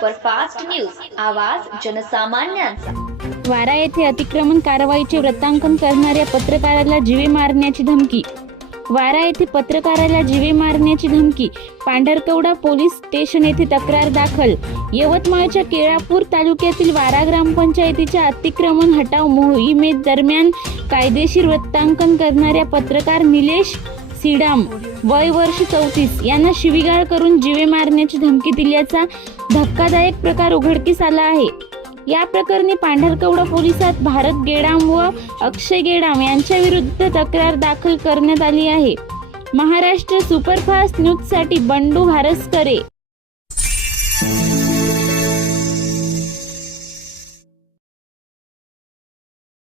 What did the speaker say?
Superfast news, आवाज जनसामान्यांचा। वारा येथे अतिक्रमण कारवाईचे वृत्तांकन करणाऱ्या पत्रकाराला जीवे मारण्याची धमकी। वारा येथे पत्रकाराला जीवे मारण्याची धमकी। पांढरकवडा पोलीस स्टेशन येथे तक्रार दाखल। यवतमाळच्या केळापूर तालुक्यातील वारा ग्रामपंचायतीच्या अतिक्रमण हटाव मोहिमेदरम्यान कायदेशीर वृत्तांकन करणाऱ्या पत्रकार निलेश सीडाम वय वर्ष 34 यांना शिवीगाळ करून जीवे मारण्याची धमकी दिल्याचा धक्कादायक प्रकार उघडकीस आला आहे। या प्रकरणी पांढरकवडा पोलिसात भारत गेडाम व अक्षय गेडाम यांच्या विरुद्ध तक्रार दाखल करण्यात आली आहे। महाराष्ट्र सुपरफास्ट न्यूजसाठी बंडू भारसकरे।